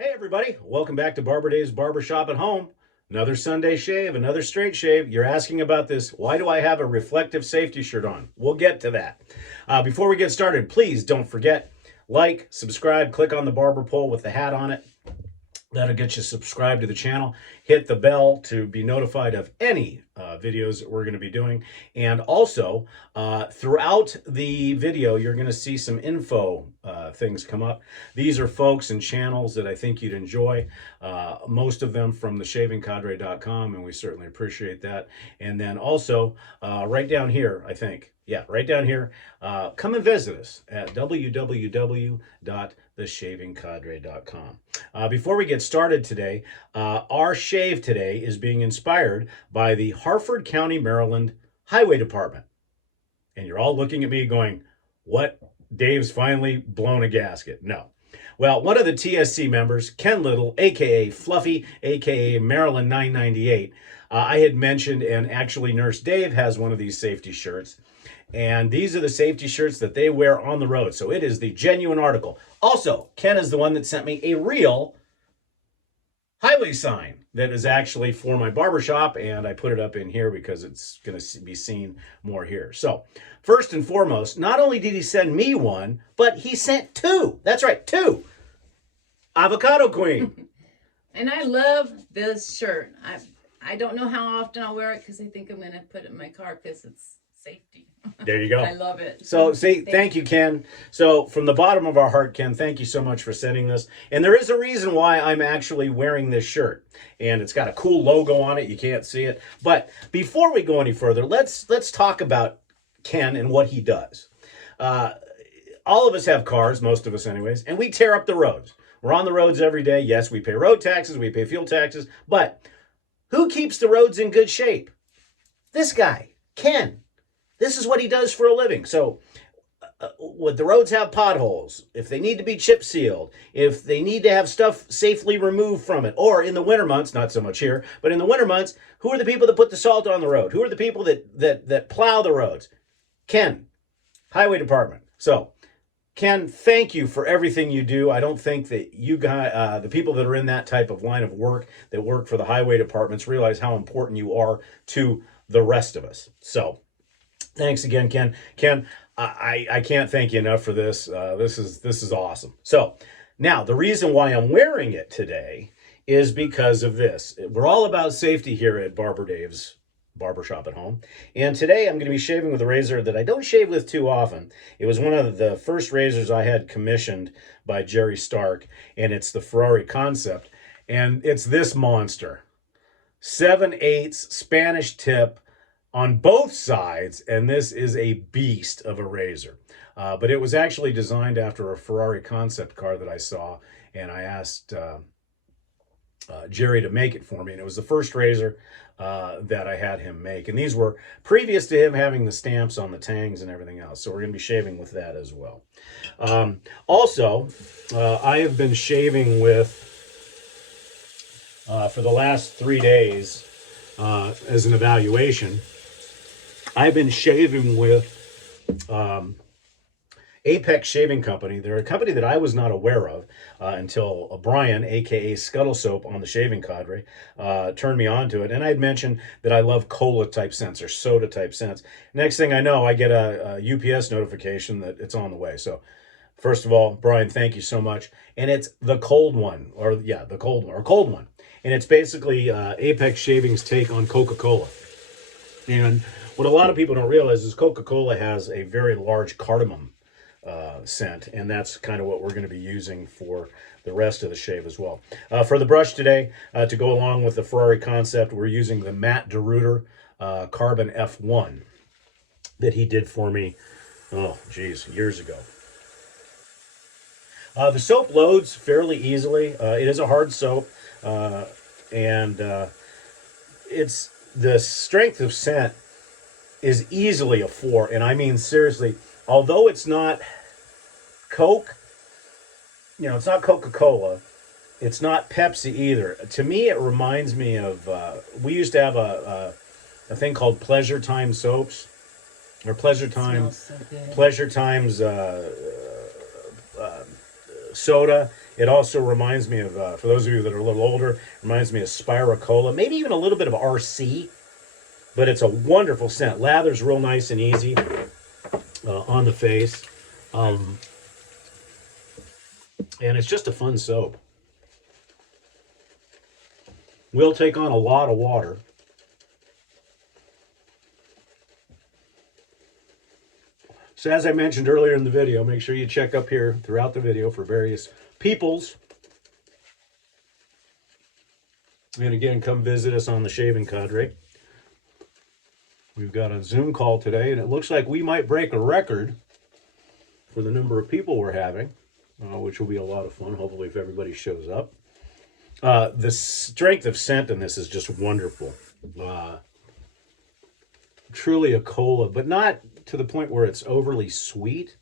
Hey everybody, welcome back to Barber Dave's Barbershop at Home. Another Sunday shave, another straight shave. You're asking about this, why do I have a reflective safety shirt on? We'll get to that. Before we get started, please don't forget, like, subscribe, click on the barber pole with the hat on it. That'll get you subscribed to the channel. Hit the bell to be notified of any videos that we're going to be doing. And also, throughout the video, you're going to see some info things come up. These are folks and channels that I think you'd enjoy. Most of them from theshavingcadre.com, and we certainly appreciate that. And then also, right down here, I think, yeah, right down here, come and visit us at www.theshavingcadre.com. Before we get started today, our shave today is being inspired by the Harford County, Maryland Highway Department. And you're all looking at me going, what? Dave's finally blown a gasket. No. Well, one of the TSC members, Ken Little, aka Fluffy, aka Maryland 998, I had mentioned, and actually Nurse Dave has one of these safety shirts. And these are the safety shirts that they wear on the road. So it is the genuine article. Also, Ken is the one that sent me a real highway sign that is actually for my barbershop, and I put it up in here because it's going to be seen more here. So first and foremost, not only did he send me one, but he sent two. That's right, two. Avocado Queen. And I love this shirt. I don't know how often I'll wear it because I think I'm going to put it in my car because it's safety. There you go. I love it. So, see, thank you, Ken. So, from the bottom of our heart, Ken, thank you so much for sending this. And there is a reason why I'm actually wearing this shirt. And it's got a cool logo on it. You can't see it. But before we go any further, let's talk about Ken and what he does. All of us have cars, most of us anyways, and we tear up the roads. We're on the roads every day. Yes, we pay road taxes, we pay fuel taxes. But who keeps the roads in good shape? This guy, Ken. This is what he does for a living. So would the roads have potholes, if they need to be chip sealed, if they need to have stuff safely removed from it, or in the winter months, not so much here, but in the winter months, who are the people that put the salt on the road? Who are the people that plow the roads? Ken, Highway Department. So Ken, thank you for everything you do. I don't think that you guys, the people that are in that type of line of work, that work for the highway departments, realize how important you are to the rest of us. So thanks again, Ken. Ken, I can't thank you enough for this. This is awesome. So now the reason why I'm wearing it today is because of this. We're all about safety here at Barber Dave's Barbershop at Home. And today I'm going to be shaving with a razor that I don't shave with too often. It was one of the first razors I had commissioned by Jerry Stark, and it's the Ferrari Concept. And it's this monster. 7/8 Spanish tip on both sides, and this is a beast of a razor. But it was actually designed after a Ferrari concept car that I saw, and I asked Jerry to make it for me, and it was the first razor that I had him make. And these were previous to him having the stamps on the tangs and everything else, so we're going to be shaving with that as well. Also, I have been shaving with, for the last 3 days, as an evaluation, I've been shaving with Apex Shaving Company. They're a company that I was not aware of until Brian, aka Scuttle Soap on the Shaving Cadre, turned me on to it. And I'd mentioned that I love cola type scents or soda type scents. Next thing I know, I get a UPS notification that it's on the way. So first of all, Brian, thank you so much. And it's the cold one, or yeah, the cold one, or cold one. And it's basically Apex Shaving's take on Coca-Cola. And what a lot of people don't realize is Coca-Cola has a very large cardamom scent, and that's kind of what we're going to be using for the rest of the shave as well. For the brush today, to go along with the Ferrari Concept, we're using the matte DeRuiter Carbon F1 that he did for me, oh geez, years ago. The soap loads fairly easily. It is a hard soap, and it's the strength of scent is easily a 4, and I mean seriously. Although it's not Coke, it's not Coca-Cola, it's not Pepsi either. To me, it reminds me of we used to have a thing called Pleasure Time soaps, or Pleasure Time, Smells so good. Pleasure Times soda. It also reminds me of, for those of you that are a little older, reminds me of Spiracola, maybe even a little bit of RC, but it's a wonderful scent. Lathers real nice and easy on the face. And it's just a fun soap. Will take on a lot of water. So as I mentioned earlier in the video, make sure you check up here throughout the video for various peoples. And again, come visit us on the Shaving Cadre. We've got a Zoom call today, and it looks like we might break a record for the number of people we're having, which will be a lot of fun, hopefully, if everybody shows up. The strength of scent in this is just wonderful. Truly a cola, but not to the point where it's overly sweet.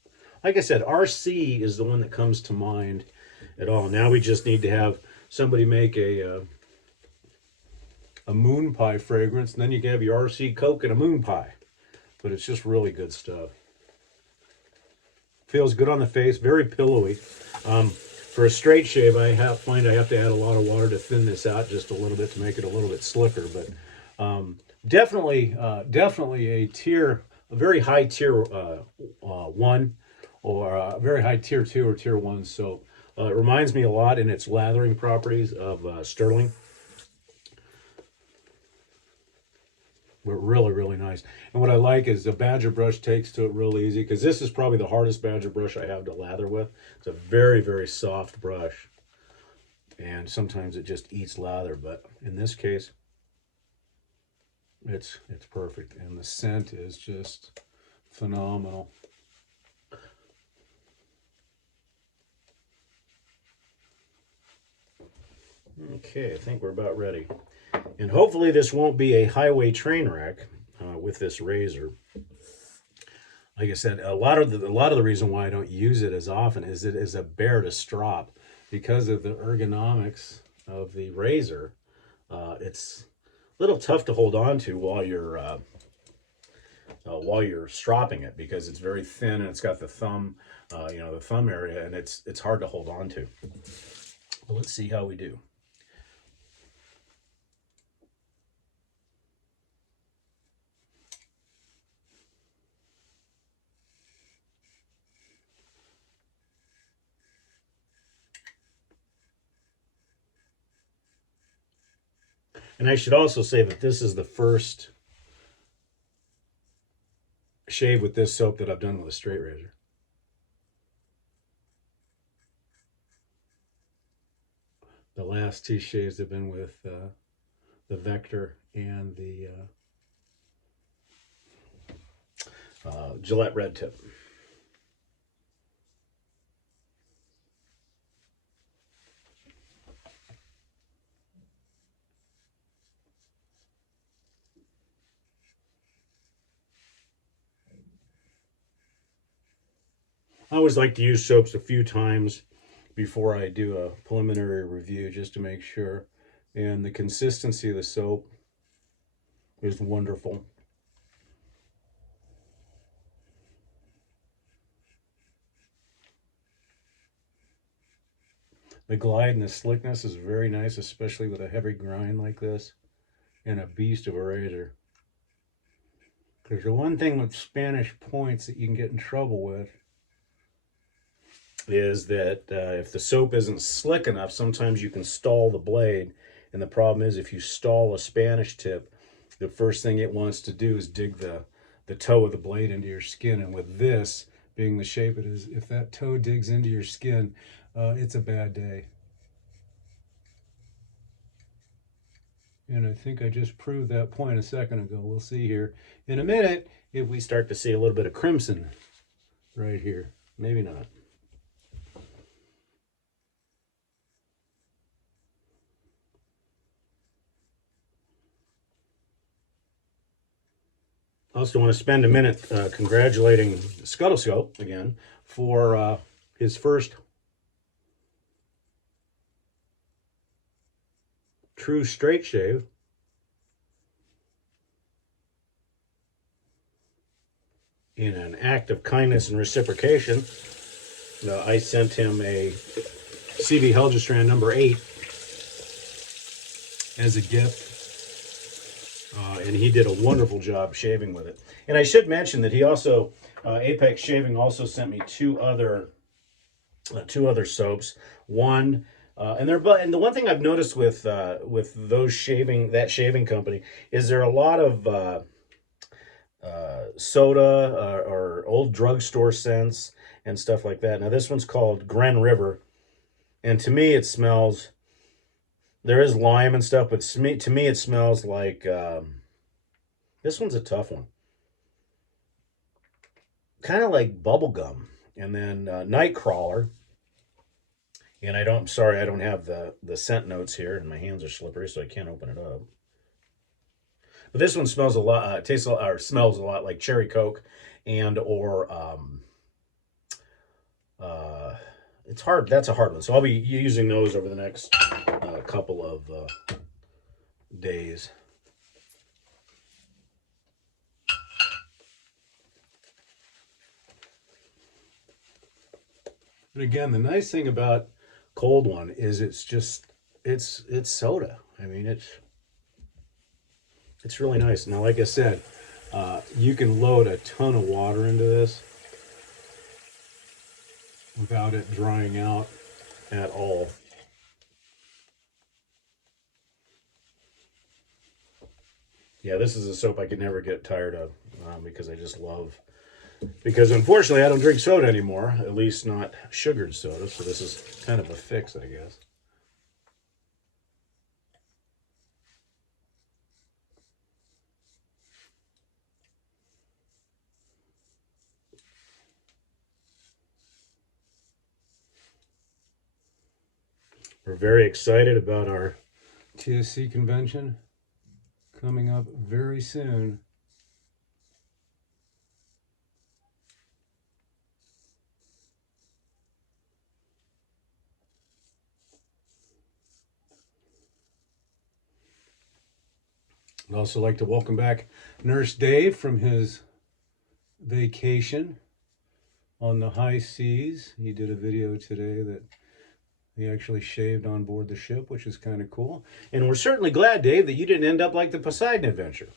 Like I said, RC is the one that comes to mind at all. Now we just need to have somebody make a moon pie fragrance, and then you can have your RC Coke and a moon pie. But it's just really good stuff. Feels good on the face, very pillowy. For a straight shave, I find I have to add a lot of water to thin this out just a little bit to make it a little bit slicker. But definitely a very high tier 1, or a very high tier 2 or tier 1 soap. It reminds me a lot in its lathering properties of Sterling. But really, really nice. And what I like is the Badger brush takes to it real easy, because this is probably the hardest Badger brush I have to lather with. It's a very, very soft brush. And sometimes it just eats lather, but in this case, it's perfect. And the scent is just phenomenal. Okay, I think we're about ready. And hopefully this won't be a highway train wreck with this razor. Like I said, a lot of the reason why I don't use it as often is it is a bear to strop because of the ergonomics of the razor. It's a little tough to hold on to while you're stropping it, because it's very thin and it's got the thumb, the thumb area, and it's hard to hold on to. But let's see how we do. And I should also say that this is the first shave with this soap that I've done with a straight razor. The last 2 shaves have been with the Vector and the Gillette Red Tip. I always like to use soaps a few times before I do a preliminary review, just to make sure. And the consistency of the soap is wonderful. The glide and the slickness is very nice, especially with a heavy grind like this and a beast of a razor. Because the one thing with Spanish points that you can get in trouble with is that if the soap isn't slick enough, sometimes you can stall the blade. And the problem is, if you stall a Spanish tip, the first thing it wants to do is dig the toe of the blade into your skin. And with this being the shape it is, if that toe digs into your skin, it's a bad day. And I think I just proved that point a second ago. We'll see here in a minute if we start to see a little bit of crimson right here. Maybe not. I also want to spend a minute congratulating Scuttlescope again for his first true straight shave. In an act of kindness and reciprocation, I sent him a CV Helgestrand number 8 as a gift. And he did a wonderful job shaving with it. And I should mention that he also, Apex Shaving also sent me two other soaps. One, and the one thing I've noticed with those shaving company is there are a lot of soda or old drugstore scents and stuff like that. Now this one's called Gren River, and to me it smells. There is lime and stuff, but to me it smells like. This one's a tough one. Kind of like bubble gum. And then Nightcrawler. And I don't have the scent notes here, and my hands are slippery, so I can't open it up. But this one smells a lot, smells a lot like cherry Coke, and or it's hard. That's a hard one. So I'll be using those over the next couple of days. And again, the nice thing about Cold One is it's soda. I mean, it's really nice. Now, like I said, you can load a ton of water into this without it drying out at all. Yeah, this is a soap I could never get tired of because I just love. Because unfortunately, I don't drink soda anymore, at least not sugared soda, so this is kind of a fix, I guess. We're very excited about our TSC convention coming up very soon. I'd also like to welcome back Nurse Dave from his vacation on the high seas. He did a video today that he actually shaved on board the ship, which is kind of cool. And we're certainly glad, Dave, that you didn't end up like the Poseidon Adventure.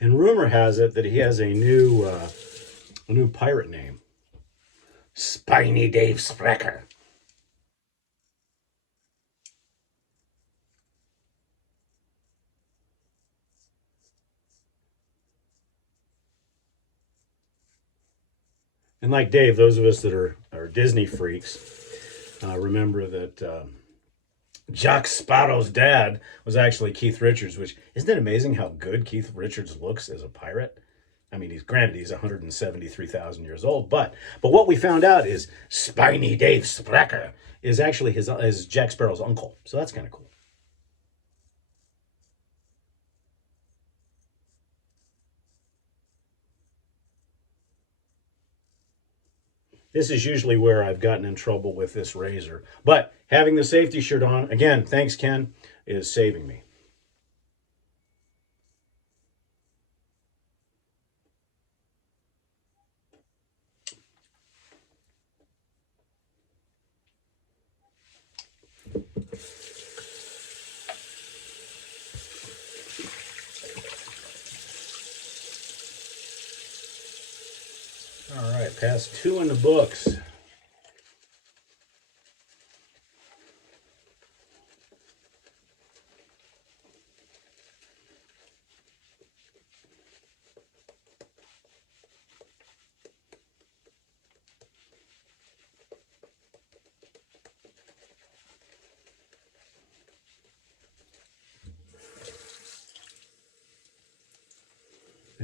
And rumor has it that he has a new pirate name, Spiny Dave Sprecher. And like Dave, those of us that are Disney freaks remember that Jack Sparrow's dad was actually Keith Richards, which isn't it amazing how good Keith Richards looks as a pirate? I mean, he's 173,000 years old, but what we found out is Spiny Dave Sprecher is actually his Jack Sparrow's uncle. So that's kind of cool. This is usually where I've gotten in trouble with this razor. But having the safety shirt on, again, thanks, Ken, is saving me. All right, past 2 in the books.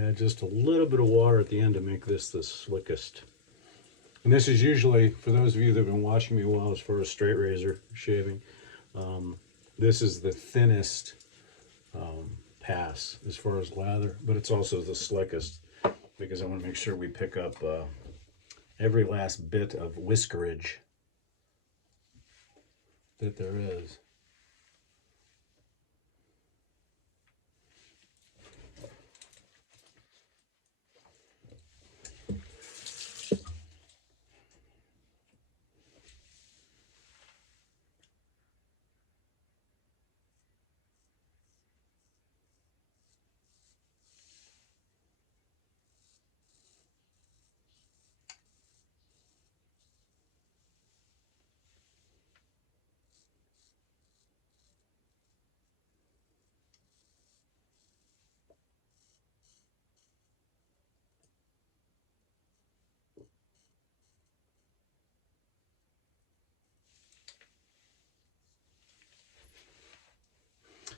Add just a little bit of water at the end to make this the slickest. And this is usually, for those of you that have been watching me a while as far as straight razor shaving, this is the thinnest pass as far as lather, but it's also the slickest because I want to make sure we pick up every last bit of whiskerage that there is.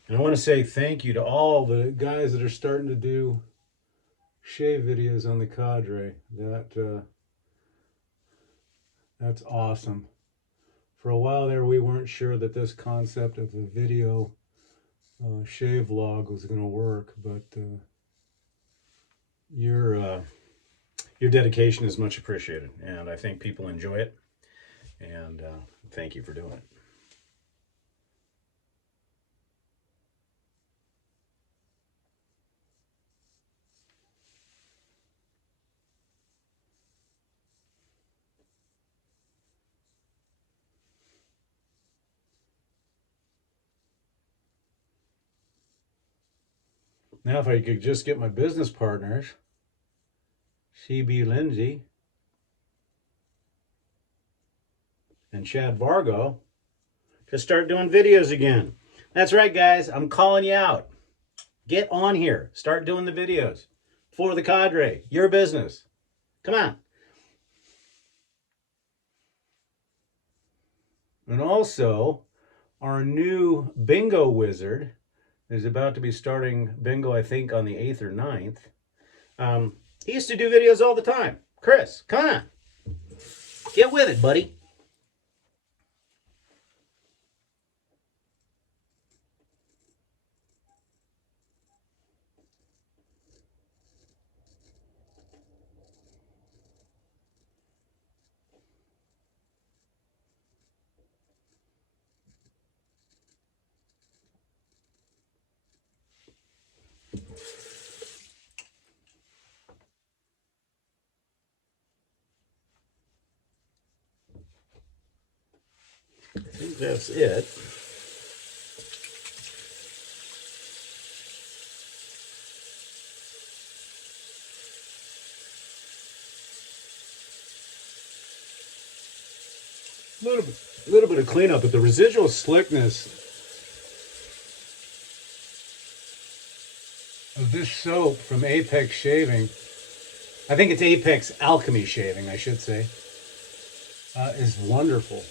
And I want to say thank you to all the guys that are starting to do shave videos on the Cadre. That's awesome. For a while there, we weren't sure that this concept of a video shave vlog was going to work, but your dedication is much appreciated, and I think people enjoy it. And thank you for doing it. Now, if I could just get my business partners, CB Lindsay and Chad Vargo, to start doing videos again. That's right, guys. I'm calling you out. Get on here. Start doing the videos for the Cadre. Your business. Come on. And also, our new bingo wizard is about to be starting bingo, I think, on the 8th or 9th. He used to do videos all the time. Chris, come on. Get with it, buddy. I think that's it. A little bit of cleanup, but the residual slickness of this soap from Apex Shaving, I think it's Apex Alchemy Shaving, I should say, is wonderful.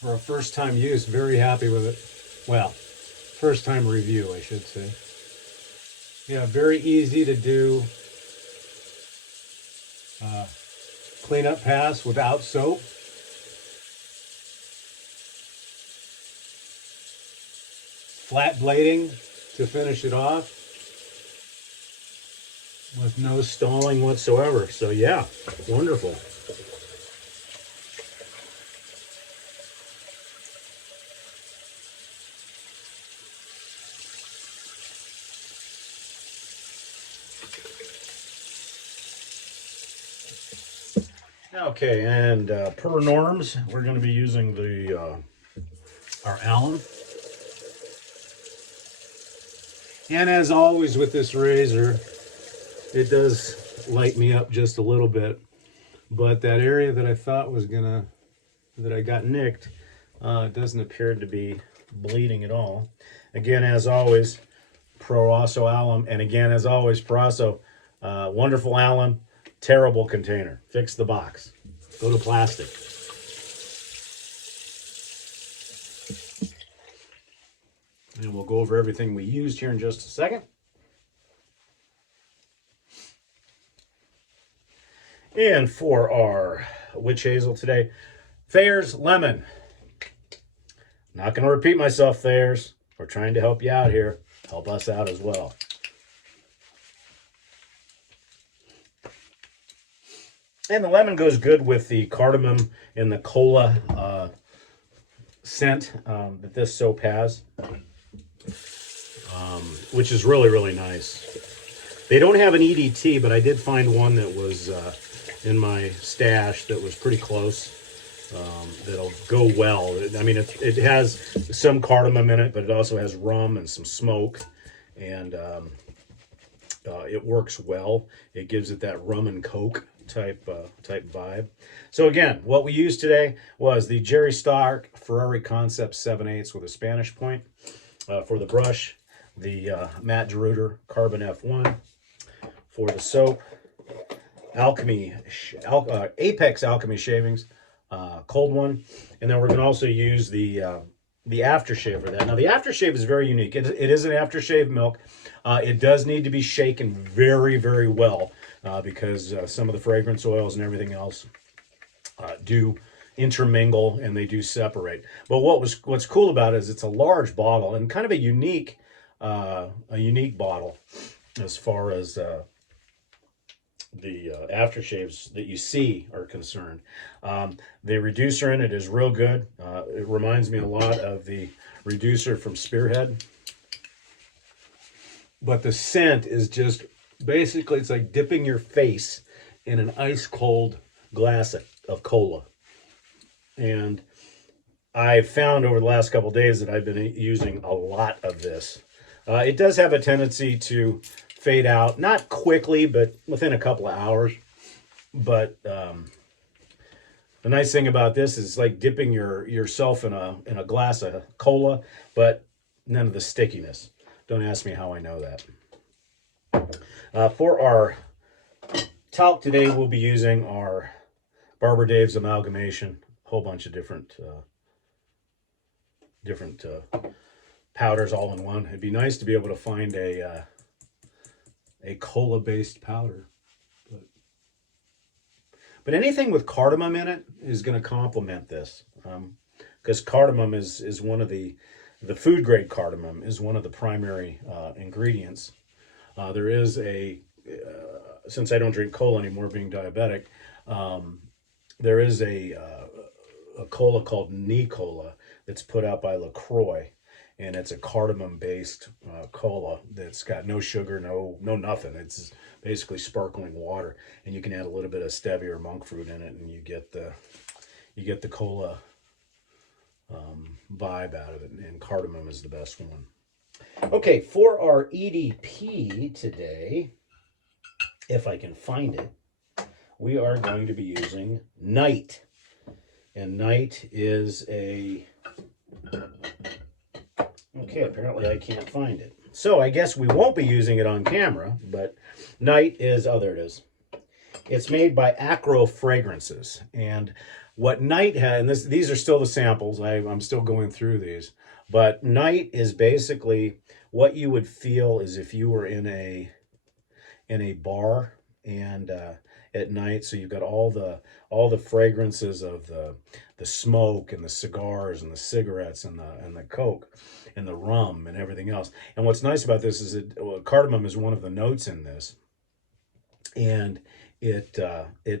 For a first time use, very happy with it. Well, first time review, I should say. Yeah, very easy to do cleanup pass without soap. Flat blading to finish it off with no stalling whatsoever. So yeah, wonderful. Okay, and per norms, we're going to be using the our alum. And as always with this razor, it does light me up just a little bit. But that area that I thought was that I got nicked, doesn't appear to be bleeding at all. Again, as always, Proraso alum. And again, as always, Proraso, wonderful alum, terrible container. Fix the box. Go to plastic. And we'll go over everything we used here in just a second. And for our witch hazel today, Thayers lemon. Not going to repeat myself, Thayers. We're trying to help you out here. Help us out as well. And the lemon goes good with the cardamom and the cola scent that this soap has, which is really, really nice. They don't have an EDT, but I did find one that was in my stash that was pretty close. That'll go well. I mean, it has some cardamom in it, but it also has rum and some smoke, and it works well. It gives it that rum and coke type vibe. So again, what we used today was the Jerry Stark Ferrari Concept 7/8 with a Spanish point for the brush, the matte DeRuiter Carbon F1 for the soap, Alchemy Apex Alchemy shavings, cold one, and then we're going to also use the aftershave for that. Now the aftershave is very unique. It is an aftershave milk. It does need to be shaken very, very well because some of the fragrance oils and everything else do intermingle and they do separate. But what's cool about it is it's a large bottle and kind of a unique bottle as far as the aftershaves that you see are concerned. The reducer in it is real good. It reminds me a lot of the reducer from Spearhead. But the scent is just, basically, it's like dipping your face in an ice cold glass of cola. And I've found over the last couple of days that I've been using a lot of this. It does have a tendency to fade out, not quickly, but within a couple of hours. But the nice thing about this is like dipping yourself in a glass of cola, but none of the stickiness. Don't ask me how I know that. For our talc today, we'll be using our Barber Dave's Amalgamation, a whole bunch of different powders all in one. It'd be nice to be able to find a cola-based powder. But anything with cardamom in it is going to complement this. Because cardamom is one of the food grade cardamom is one of the primary ingredients. There is since I don't drink cola anymore, being diabetic, there is a cola called Nicola that's put out by LaCroix, and it's a cardamom based cola that's got no sugar, no nothing. It's basically sparkling water, and you can add a little bit of stevia or monk fruit in it, and you get the cola vibe out of it, and cardamom is the best one. Okay, for our EDP today, if I can find it, we are going to be using Night. And Night is okay, apparently I can't find it. So I guess we won't be using it on camera, but Night is, oh, there it is. It's made by Akro Fragrances. And what Night has, and these are still the samples, I'm still going through these, but Night is basically what you would feel as if you were in a bar and at night. So you've got all the fragrances of the smoke and the cigars and the cigarettes and the coke and the rum and everything else. And what's nice about this is that cardamom is one of the notes in this, and it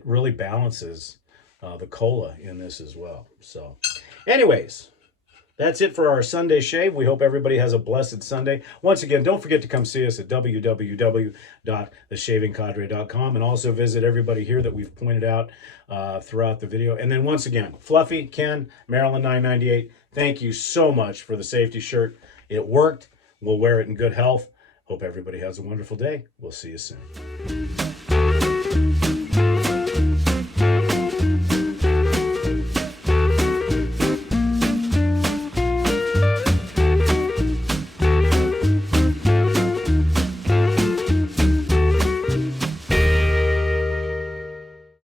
really balances the cola in this as well. So anyways, that's it for our Sunday shave. We hope everybody has a blessed Sunday. Once again, don't forget to come see us at www.theshavingcadre.com, and also visit everybody here that we've pointed out throughout the video. And then once again, Fluffy, Ken, Maryland 998, thank you so much for the safety shirt. It worked. We'll wear it in good health. Hope everybody has a wonderful day. We'll see you soon.